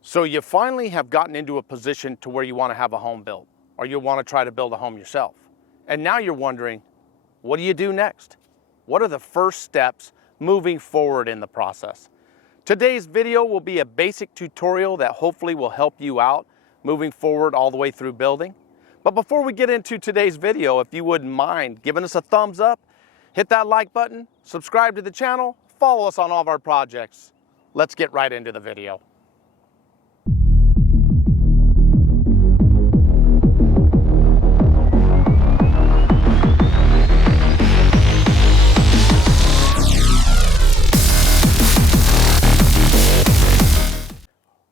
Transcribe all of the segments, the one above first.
So you finally have gotten into a position to where you want to have a home built, or you want to try to build a home yourself. And now you're wondering, what do you do next? What are the first steps moving forward in the process? Today's video will be a basic tutorial that hopefully will help you out moving forward all the way through building. But before we get into today's video, if you wouldn't mind giving us a thumbs up, hit that like button, subscribe to the channel, follow us on all of our projects. Let's get right into the video.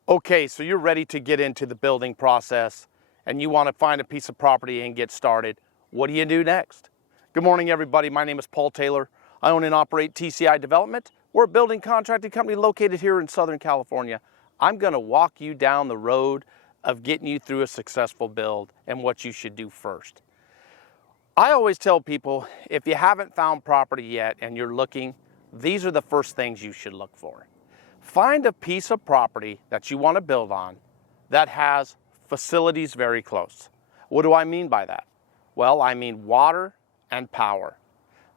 Okay, so you're ready to get into the building process and you want to find a piece of property and get started. What do you do next? Good morning, everybody. My name is Paul Taylor. I own and operate TCI Development. We're a building contracting company located here in Southern California. I'm going to walk you down the road of getting you through a successful build and what you should do first. I always tell people, if you haven't found property yet and you're looking, these are the first things you should look for. Find a piece of property that you want to build on that has facilities very close. What do I mean by that? Well, I mean water and power.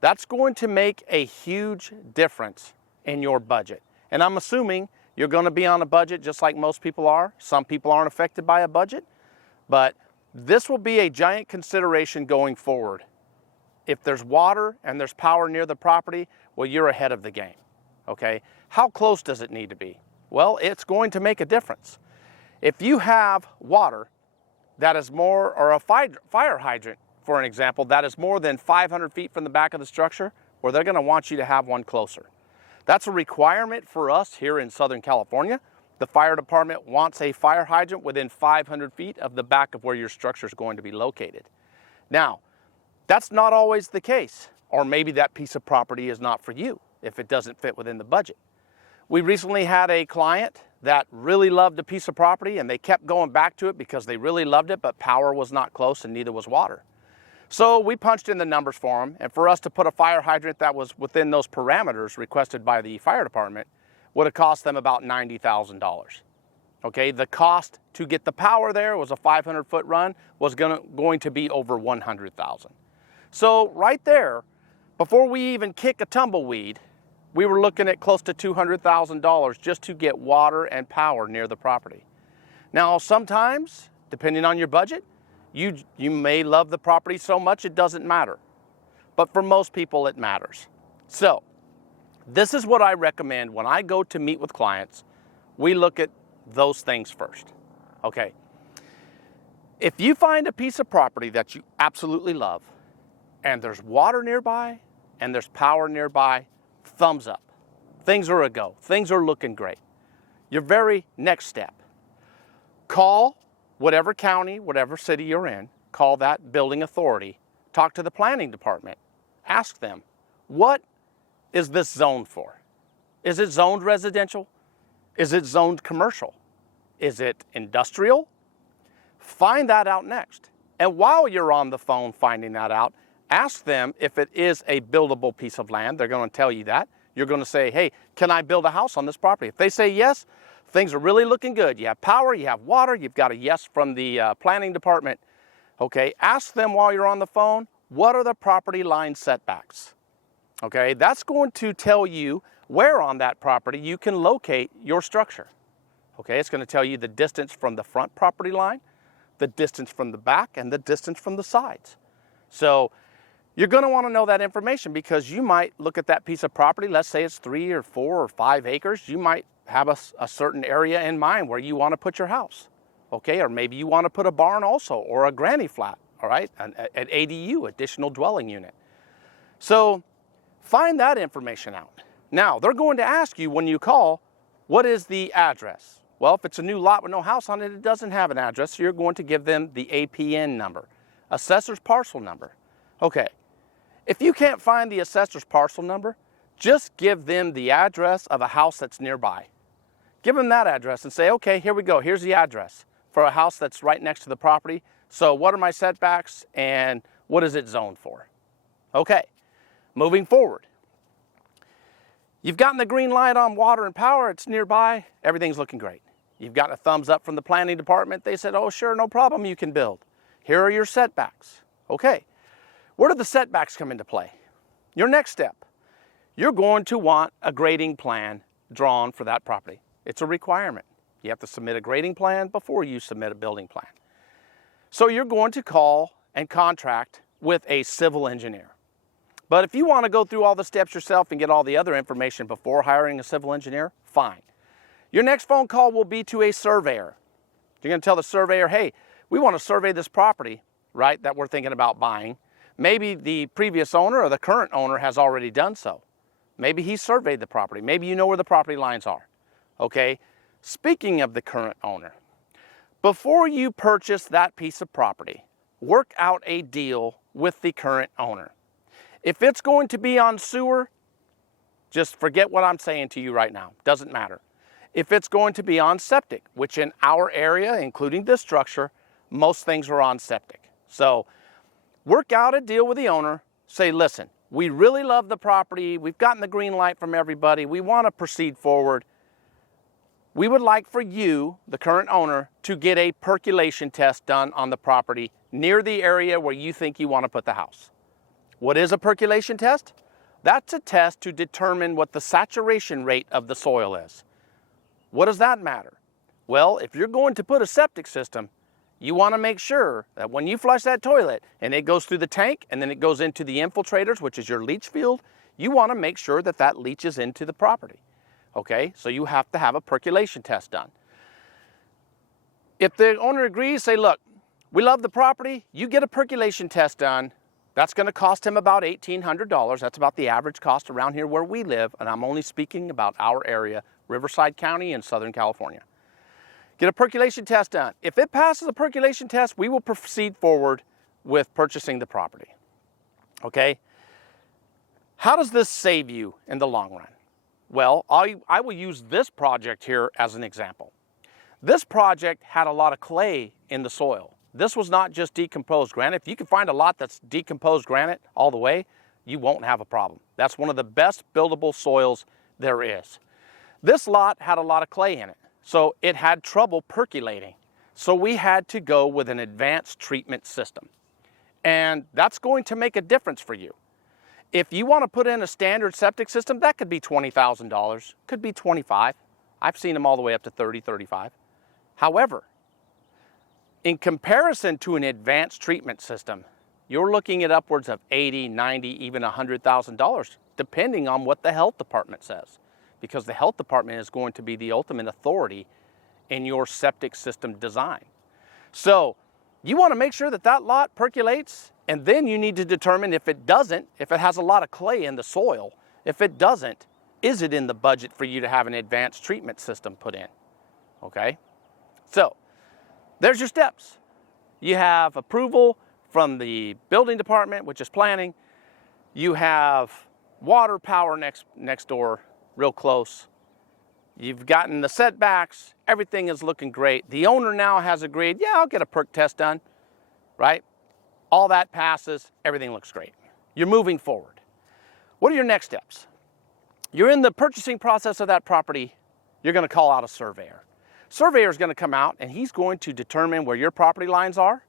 That's going to make a huge difference in your budget. And I'm assuming you're going to be on a budget just like most people are. Some people aren't affected by a budget, but this will be a giant consideration going forward. If there's water and there's power near the property, well, you're ahead of the game. Okay, how close does it need to be? Well, it's going to make a difference. If you have water that is more, or a fire hydrant, for an example, that is more than 500 feet from the back of the structure, well, they're going to want you to have one closer. That's a requirement for us here in Southern California. The fire department wants a fire hydrant within 500 feet of the back of where your structure is going to be located. Now, that's not always the case, or maybe that piece of property is not for you if it doesn't fit within the budget. We recently had a client that really loved a piece of property and they kept going back to it because they really loved it, but power was not close and neither was water. So we punched in the numbers for them, and for us to put a fire hydrant that was within those parameters requested by the fire department would have cost them about $90,000. Okay, the cost to get the power there was a 500-foot run, was going to be over $100,000. So right there, before we even kick a tumbleweed, we were looking at close to $200,000 just to get water and power near the property. Now, sometimes, depending on your budget, you may love the property so much it doesn't matter. But for most people, it matters. So, this is what I recommend when I go to meet with clients. We look at those things first. Okay. If you find a piece of property that you absolutely love, and there's water nearby, and there's power nearby, thumbs up. Things are a go. Things are looking great. Your very next step, call whatever county, whatever city you're in, call that building authority, talk to the planning department, ask them, what is this zoned for? Is it zoned residential? Is it zoned commercial? Is it industrial? Find that out next. And while you're on the phone finding that out, ask them if it is a buildable piece of land. They're going to tell you that. You're going to say, hey, can I build a house on this property? If they say yes, things are really looking good. You have power, you have water, you've got a yes from the planning department. Okay, ask them while you're on the phone, what are the property line setbacks? Okay, that's going to tell you where on that property you can locate your structure. Okay, it's going to tell you the distance from the front property line, the distance from the back, and the distance from the sides. So, you're going to want to know that information because you might look at that piece of property, let's say it's 3 or 4 or 5 acres, you might have a certain area in mind where you want to put your house, okay? Or maybe you want to put a barn also, or a granny flat, all right? An ADU, additional dwelling unit. So find that information out. Now, they're going to ask you when you call, what is the address? Well, if it's a new lot with no house on it, it doesn't have an address, so you're going to give them the APN number, assessor's parcel number. Okay. If you can't find the assessor's parcel number, just give them the address of a house that's nearby. Give them that address and say, okay, here we go. Here's the address for a house that's right next to the property. So what are my setbacks and what is it zoned for? Okay, moving forward. You've gotten the green light on water and power. It's nearby. Everything's looking great. You've gotten a thumbs up from the planning department. They said, oh, sure, no problem, you can build. Here are your setbacks. Okay, where do the setbacks come into play? Your next step, you're going to want a grading plan drawn for that property. It's a requirement. You have to submit a grading plan before you submit a building plan. So you're going to call and contract with a civil engineer. But if you want to go through all the steps yourself and get all the other information before hiring a civil engineer, fine. Your next phone call will be to a surveyor. You're going to tell the surveyor, hey, we want to survey this property, right, that we're thinking about buying. Maybe the previous owner or the current owner has already done so. Maybe he surveyed the property. Maybe you know where the property lines are. Okay, speaking of the current owner, before you purchase that piece of property, work out a deal with the current owner. If it's going to be on sewer, just forget what I'm saying to you right now. Doesn't matter. If it's going to be on septic, which in our area, including this structure, most things are on septic. So work out a deal with the owner. Say, listen, we really love the property. We've gotten the green light from everybody. We want to proceed forward. We would like for you, the current owner, to get a percolation test done on the property near the area where you think you want to put the house. What is a percolation test? That's a test to determine what the saturation rate of the soil is. What does that matter? Well, if you're going to put a septic system, you want to make sure that when you flush that toilet and it goes through the tank and then it goes into the infiltrators, which is your leach field, you want to make sure that that leaches into the property. Okay, so you have to have a percolation test done. If the owner agrees, say, look, we love the property, you get a percolation test done. That's going to cost him about $1,800. That's about the average cost around here where we live, and I'm only speaking about our area, Riverside County in Southern California. Get a percolation test done. If it passes the percolation test, we will proceed forward with purchasing the property. Okay? How does this save you in the long run? Well, I will use this project here as an example. This project had a lot of clay in the soil. This was not just decomposed granite. If you can find a lot that's decomposed granite all the way, you won't have a problem. That's one of the best buildable soils there is. This lot had a lot of clay in it, so it had trouble percolating. So we had to go with an advanced treatment system. And that's going to make a difference for you. If you want to put in a standard septic system, that could be $20,000, could be $25,000. I've seen them all the way up to $30,000, $35,000. However, in comparison to an advanced treatment system, you're looking at upwards of $80,000, $90,000, even $100,000, depending on what the health department says. Because the health department is going to be the ultimate authority in your septic system design. So you want to make sure that that lot percolates, and then you need to determine if it doesn't, if it has a lot of clay in the soil, if it doesn't, is it in the budget for you to have an advanced treatment system put in? Okay? So there's your steps. You have approval from the building department, which is planning. You have water power next door, real close. You've gotten the setbacks. Everything is looking great. The owner now has agreed, yeah, I'll get a perk test done, right? All that passes. Everything looks great. You're moving forward. What are your next steps? You're in the purchasing process of that property. You're going to call out a surveyor. Surveyor is going to come out and he's going to determine where your property lines are,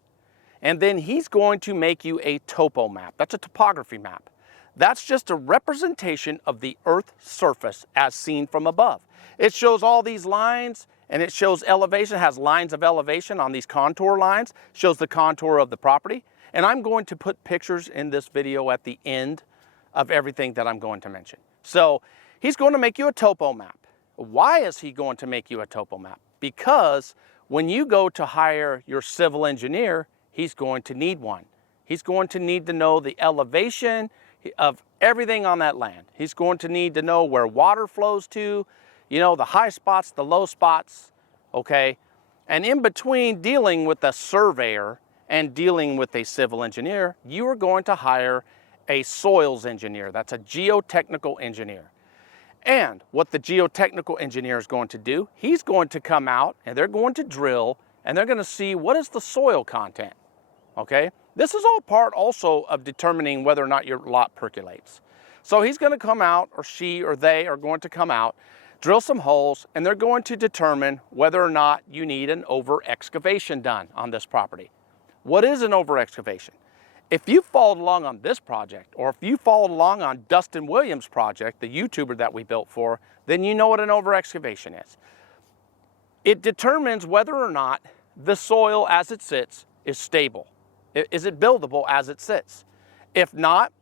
and then he's going to make you a topo map. That's a topography map. That's just a representation of the Earth's surface as seen from above. It shows all these lines and it shows elevation, it has lines of elevation on these contour lines, shows the contour of the property. And I'm going to put pictures in this video at the end of everything that I'm going to mention. So he's going to make you a topo map. Why is he going to make you a topo map? Because when you go to hire your civil engineer, he's going to need one. He's going to need to know the elevation of everything on that land. He's going to need to know where water flows to, you know, the high spots, the low spots, okay? And in between dealing with a surveyor and dealing with a civil engineer, you are going to hire a soils engineer. That's a geotechnical engineer. And what the geotechnical engineer is going to do, he's going to come out and they're going to drill and they're going to see what is the soil content, okay? This is all part also of determining whether or not your lot percolates. So he's going to come out, or she or they are going to come out. drill some holes, and they're going to determine whether or not you need an over excavation done on this property. What is an over excavation? If you followed along on this project, or if you followed along on Dustin Williams' project, the YouTuber that we built for, then you know what an over excavation is. It determines whether or not the soil as it sits is stable. Is it buildable as it sits? If not,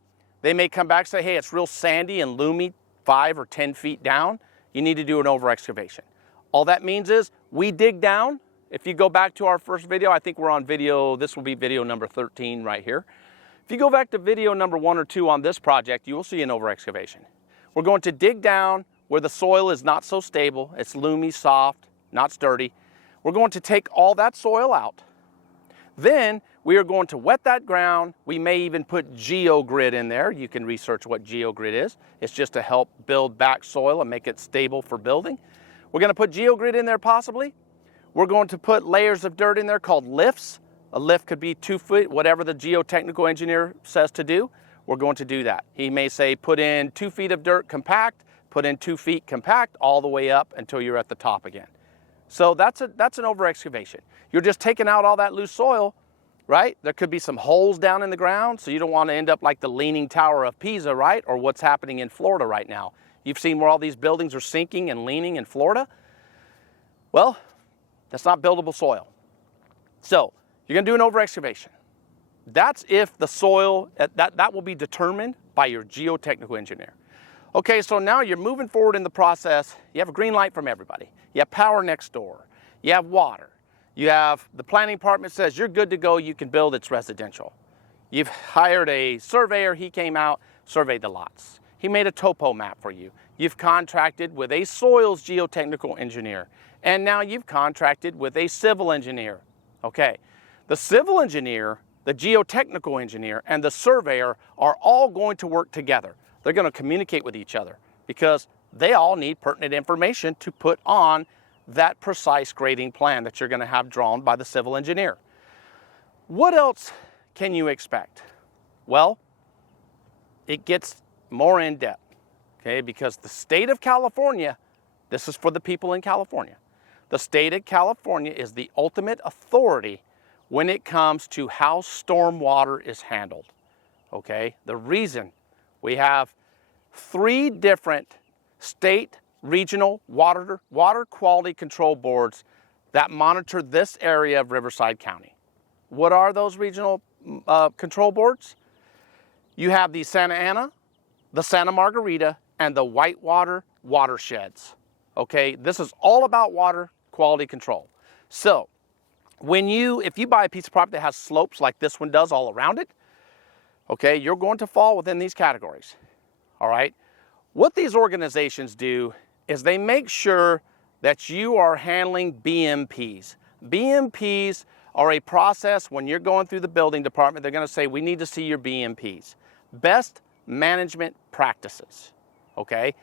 they may come back and say, hey, it's real sandy and loomy 5 or 10 feet down. You need to do an over excavation. All that means is we dig down. If you go back to our first video, I think we're on video, this will be video number 13 right here. If you go back to video number 1 or 2 on this project, you will see an over excavation. We're going to dig down where the soil is not so stable. It's loomy, soft, not sturdy. We're going to take all that soil out. Then we are going to wet that ground. We may even put geogrid in there. You can research what geogrid is. It's just to help build back soil and make it stable for building. We're going to put geogrid in there possibly. We're going to put layers of dirt in there called lifts. A lift could be 2 feet, whatever the geotechnical engineer says to do. We're going to do that. He may say put in 2 feet of dirt compact, put in 2 feet compact, all the way up until you're at the top again. So that's an over excavation. You're just taking out all that loose soil, right? There could be some holes down in the ground, so you don't want to end up like the Leaning Tower of Pisa, right? Or what's happening in Florida right now. You've seen where all these buildings are sinking and leaning in Florida. Well, that's not buildable soil. So you're going to do an over excavation. That's if the soil, that will be determined by your geotechnical engineer. Okay, so now you're moving forward in the process. You have a green light from everybody. You have power next door. You have water. You have the planning department says you're good to go, you can build, it's residential. You've hired a surveyor, he came out, surveyed the lots. He made a topo map for you. You've contracted with a soils geotechnical engineer. And now you've contracted with a civil engineer. Okay, the civil engineer, the geotechnical engineer, and the surveyor are all going to work together. They're going to communicate with each other because they all need pertinent information to put on that precise grading plan that you're going to have drawn by the civil engineer. What else can you expect? Well, it gets more in depth, okay, because the state of California, this is for the people in California, the state of California is the ultimate authority when it comes to how stormwater is handled, okay? The reason we have 3 different state, regional water quality control boards that monitor this area of Riverside County. What are those regional control boards? You have the Santa Ana, the Santa Margarita, and the Whitewater watersheds. Okay, this is all about water quality control. So, if you buy a piece of property that has slopes like this one does all around it, okay, you're going to fall within these categories. All right, what these organizations do is they make sure that you are handling BMPs. BMPs are a process when you're going through the building department, they're going to say, we need to see your BMPs. Best management practices, okay?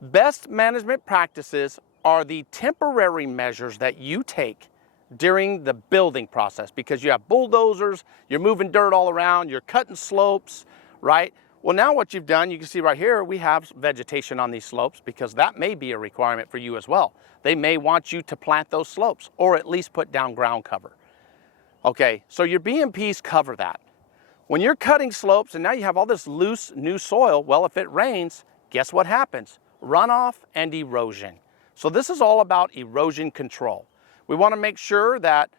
Best management practices are the temporary measures that you take during the building process because you have bulldozers, you're moving dirt all around, you're cutting slopes, right? Well, now what you've done, you can see right here, we have vegetation on these slopes because that may be a requirement for you as well. They may want you to plant those slopes or at least put down ground cover. Okay, so your BMPs cover that. When you're cutting slopes and now you have all this loose new soil, well, if it rains, guess what happens? Runoff and erosion. So this is all about erosion control. We want to make sure that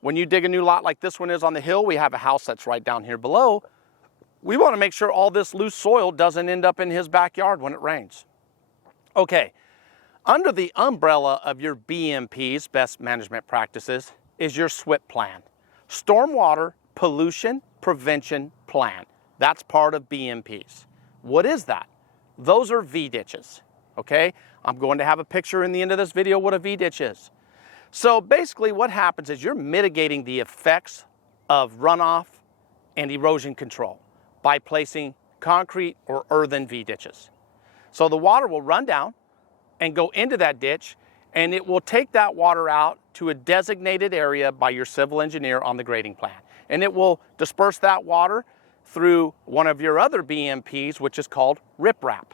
when you dig a new lot like this one is on the hill, we have a house that's right down here below. We want to make sure all this loose soil doesn't end up in his backyard when it rains. Okay, under the umbrella of your BMPs, best management practices, is your SWIP plan. Stormwater Pollution Prevention Plan. That's part of BMPs. What is that? Those are V-ditches, okay? I'm going to have a picture in the end of this video what a V-ditch is. So basically what happens is you're mitigating the effects of runoff and erosion control by placing concrete or earthen V-ditches. So the water will run down and go into that ditch and it will take that water out to a designated area by your civil engineer on the grading plan. And it will disperse that water through one of your other BMPs, which is called Riprap.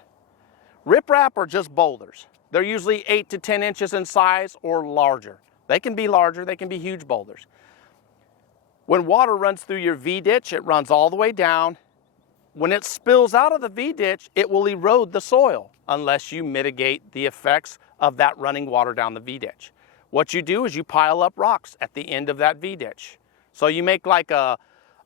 Riprap are just boulders. They're usually 8 to 10 inches in size or larger. They can be larger, they can be huge boulders. When water runs through your V-ditch, it runs all the way down. When it spills out of the V-ditch, it will erode the soil unless you mitigate the effects of that running water down the V-ditch. What you do is you pile up rocks at the end of that V-ditch. So you make like a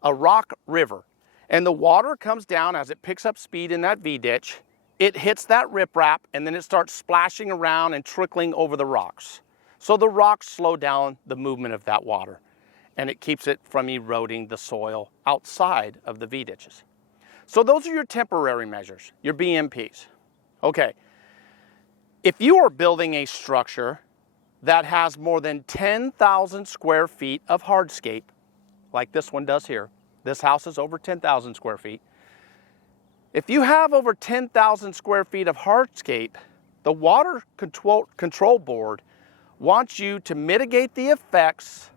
rock river, and the water comes down as it picks up speed in that V-ditch. It hits that riprap, and then it starts splashing around and trickling over the rocks. So the rocks slow down the movement of that water, and it keeps it from eroding the soil outside of the V-ditches. So those are your temporary measures, your BMPs. Okay, if you are building a structure that has more than 10,000 square feet of hardscape, like this one does here, this house is over 10,000 square feet. If you have over 10,000 square feet of hardscape, the Water Control Board wants you to mitigate the effects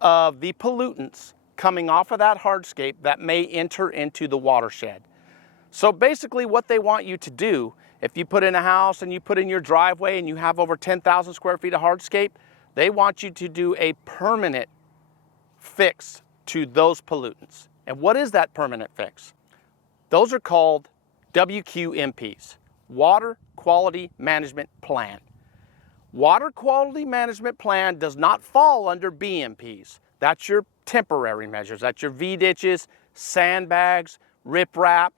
of the pollutants coming off of that hardscape that may enter into the watershed. So basically what they want you to do, if you put in a house and you put in your driveway and you have over 10,000 square feet of hardscape, they want you to do a permanent fix to those pollutants. And what is that permanent fix? Those are called WQMPs, Water Quality Management Plan. Water Quality Management Plan does not fall under BMPs. That's your temporary measures. That's your V-ditches, sandbags, riprap,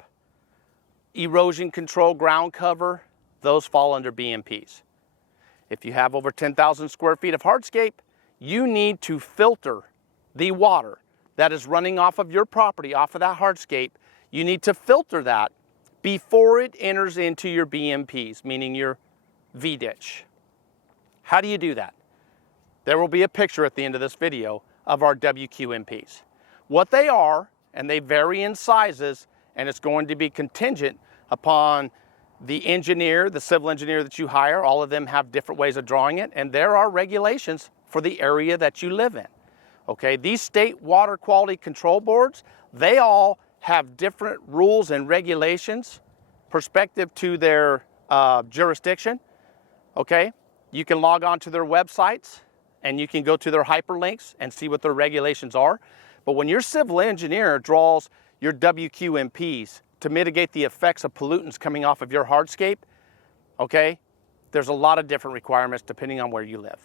erosion control, ground cover. Those fall under BMPs. If you have over 10,000 square feet of hardscape, you need to filter the water that is running off of your property, off of that hardscape. You need to filter that before it enters into your BMPs, meaning your V-ditch. How do you do that? There will be a picture at the end of this video of our WQMPs. What they are, and they vary in sizes, and it's going to be contingent upon the engineer, the civil engineer that you hire. All of them have different ways of drawing it, and there are regulations for the area that you live in. Okay, these state water quality control boards, they all have different rules and regulations perspective to their jurisdiction. Okay, you can log on to their websites and you can go to their hyperlinks and see what their regulations are. But when your civil engineer draws your WQMPs to mitigate the effects of pollutants coming off of your hardscape, okay, there's a lot of different requirements depending on where you live.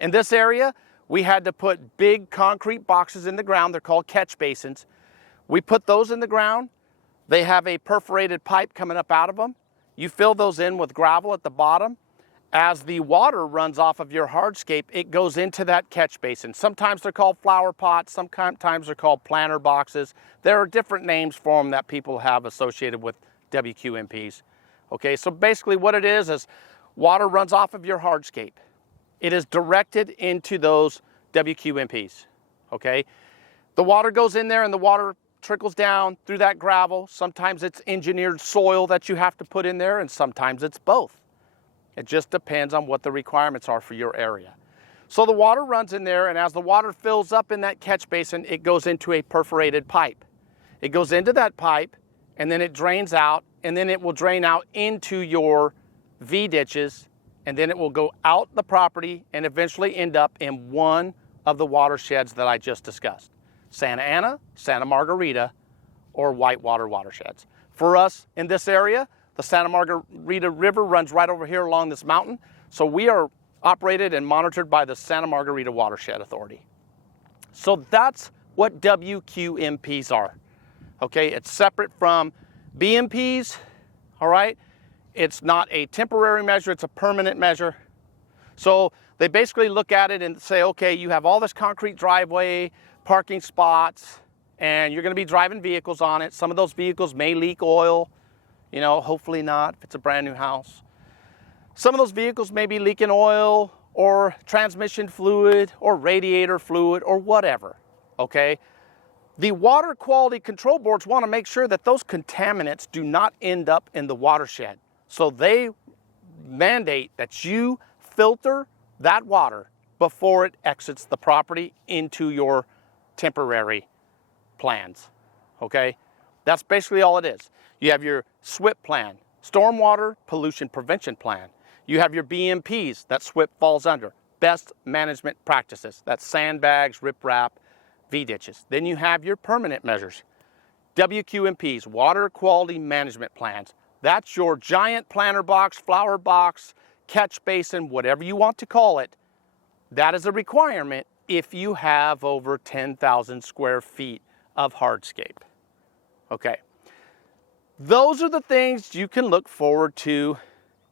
In this area, we had to put big concrete boxes in the ground. They're called catch basins. We put those in the ground. They have a perforated pipe coming up out of them. You fill those in with gravel at the bottom. As the water runs off of your hardscape, it goes into that catch basin. Sometimes they're called flower pots, sometimes they're called planter boxes. There are different names for them that people have associated with WQMPs. Okay, so basically what it is water runs off of your hardscape. It is directed into those WQMPs, okay? The water goes in there and the water trickles down through that gravel. Sometimes it's engineered soil that you have to put in there, and sometimes it's both. It just depends on what the requirements are for your area. So the water runs in there, and as the water fills up in that catch basin, it goes into a perforated pipe. It goes into that pipe, and then it drains out, and then it will drain out into your V-ditches, and then it will go out the property and eventually end up in one of the watersheds that I just discussed. Santa Ana, Santa Margarita, or whitewater watersheds. For us in this area, the Santa Margarita River runs right over here along this mountain. So we are operated and monitored by the Santa Margarita Watershed Authority. So that's what WQMPs are. Okay, it's separate from BMPs, all right? It's not a temporary measure, it's a permanent measure. So they basically look at it and say, okay, you have all this concrete driveway, parking spots, and you're gonna be driving vehicles on it. Some of those vehicles may leak oil, you know, hopefully not if it's a brand new house. Some of those vehicles may be leaking oil or transmission fluid or radiator fluid or whatever, okay? The water quality control boards wanna make sure that those contaminants do not end up in the watershed. So they mandate that you filter that water before it exits the property into your temporary plans, okay? That's basically all it is. You have your SWIP plan, Stormwater Pollution Prevention Plan. You have your BMPs that SWIP falls under. Best management practices. That's sandbags, riprap, V-ditches. Then you have your permanent measures. WQMPs, Water Quality Management Plans. That's your giant planter box, flower box, catch basin, whatever you want to call it. That is a requirement if you have over 10,000 square feet of hardscape. Okay. Those are the things you can look forward to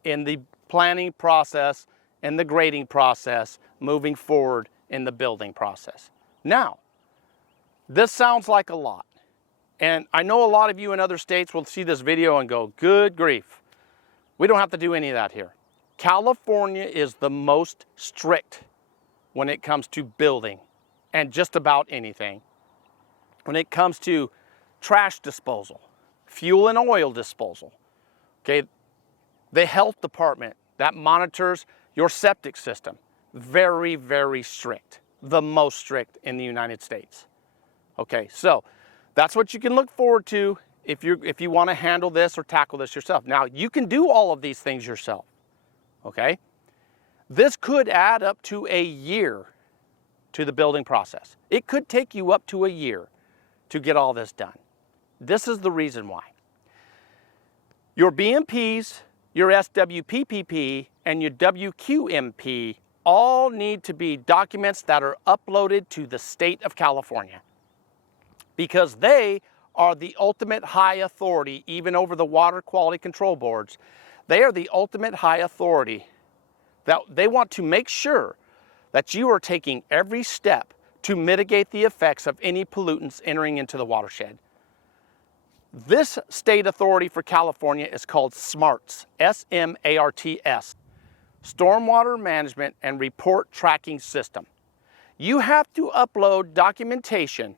in the planning process and the grading process moving forward in the building process. Now, this sounds like a lot. And I know a lot of you in other states will see this video and go, good grief. We don't have to do any of that here. California is the most strict when it comes to building and just about anything. When it comes to trash disposal, fuel and oil disposal, okay? The health department that monitors your septic system, very, very strict. The most strict in the United States. Okay, so that's what you can look forward to if you want to handle this or tackle this yourself. Now, you can do all of these things yourself, okay? This could add up to a year to the building process. It could take you up to a year to get all this done. This is the reason why. Your BMPs, your SWPPP, and your WQMP all need to be documents that are uploaded to the state of California, because they are the ultimate high authority, even over the water quality control boards. They are the ultimate high authority that they want to make sure that you are taking every step to mitigate the effects of any pollutants entering into the watershed. This state authority for California is called SMARTS, S-M-A-R-T-S, Stormwater Management and Report Tracking System. You have to upload documentation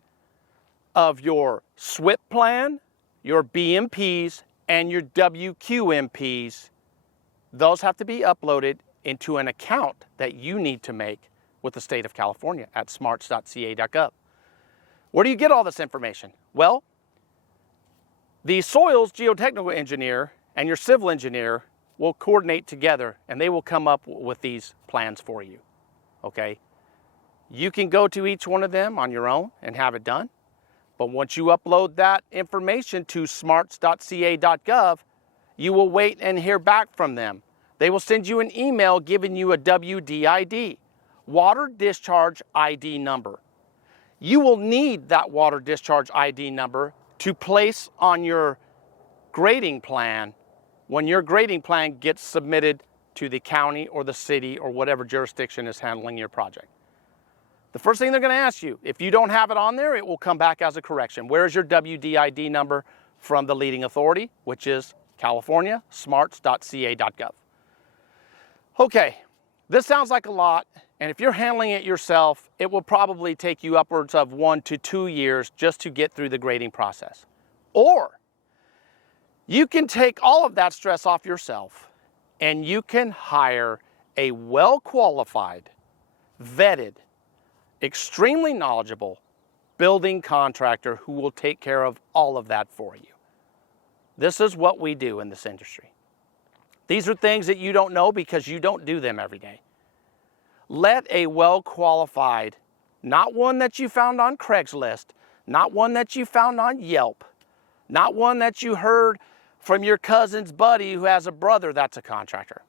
of your SWIP plan, your BMPs, and your WQMPs. Those have to be uploaded into an account that you need to make with the state of California at smarts.ca.gov. Where do you get all this information? Well, the soils geotechnical engineer and your civil engineer will coordinate together and they will come up with these plans for you, okay? You can go to each one of them on your own and have it done. But once you upload that information to smarts.ca.gov, you will wait and hear back from them. They will send you an email giving you a WDID, Water Discharge ID number. You will need that Water Discharge ID number to place on your grading plan when your grading plan gets submitted to the county or the city or whatever jurisdiction is handling your project. The first thing they're going to ask you, if you don't have it on there, it will come back as a correction. Where's your WDID number from the leading authority, which is California, smarts.ca.gov. Okay, this sounds like a lot, and if you're handling it yourself, it will probably take you upwards of 1 to 2 years just to get through the grading process. Or you can take all of that stress off yourself and you can hire a well-qualified, vetted, extremely knowledgeable building contractor who will take care of all of that for you. This is what we do in this industry. These are things that you don't know because you don't do them every day. Let a well-qualified, not one that you found on Craigslist, not one that you found on Yelp, not one that you heard from your cousin's buddy who has a brother that's a contractor.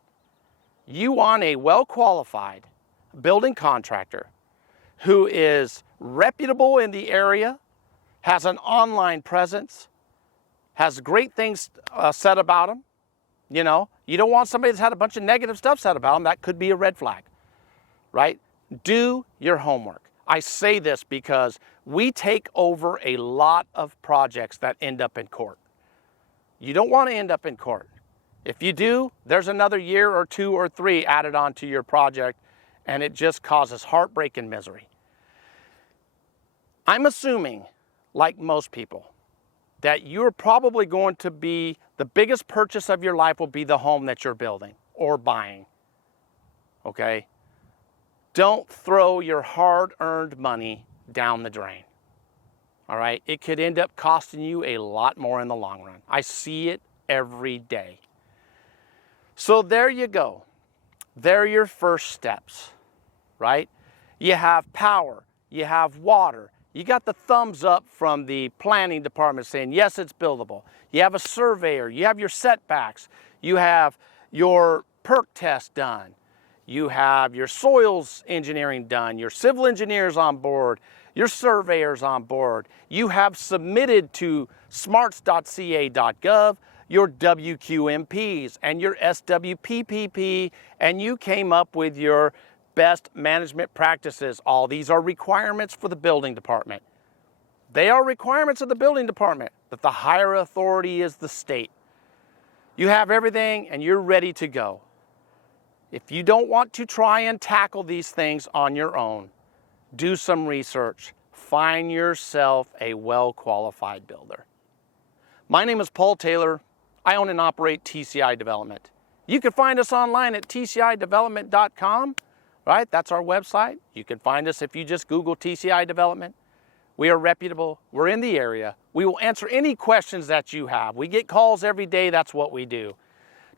You want a well-qualified building contractor who is reputable in the area, has an online presence, has great things said about them. You know, you don't want somebody that's had a bunch of negative stuff said about them. That could be a red flag, right? Do your homework. I say this because we take over a lot of projects that end up in court. You don't want to end up in court. If you do, there's another year or 2 or 3 added on to your project, and it just causes heartbreak and misery. I'm assuming, like most people, that you're probably going to be, the biggest purchase of your life will be the home that you're building or buying, okay? Don't throw your hard-earned money down the drain, all right? It could end up costing you a lot more in the long run. I see it every day. So there you go. There are your first steps, right? You have power, you have water, you got the thumbs up from the planning department saying, yes, it's buildable. You have a surveyor, you have your setbacks, you have your perk test done, you have your soils engineering done, your civil engineers on board, your surveyors on board. You have submitted to smarts.ca.gov your WQMPs and your SWPPP, and you came up with your best management practices. All these are requirements for the building department. They are requirements of the building department, but the higher authority is the state. You have everything and you're ready to go. If you don't want to try and tackle these things on your own, do some research. Find yourself a well-qualified builder. My name is Paul Taylor. I own and operate TCI Development. You can find us online at tcidevelopment.com, right? That's our website. You can find us if you just Google TCI Development. We are reputable. We're in the area. We will answer any questions that you have. We get calls every day. That's what we do.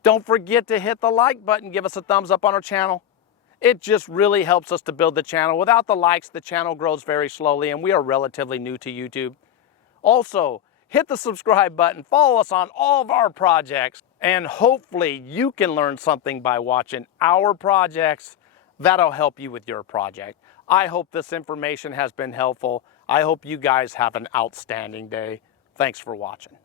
Don't forget to hit the like button. Give us a thumbs up on our channel. It just really helps us to build the channel. Without the likes, the channel grows very slowly, and we are relatively new to YouTube. Also, hit the subscribe button. Follow us on all of our projects, and hopefully you can learn something by watching our projects. That'll help you with your project. I hope this information has been helpful. I hope you guys have an outstanding day. Thanks for watching.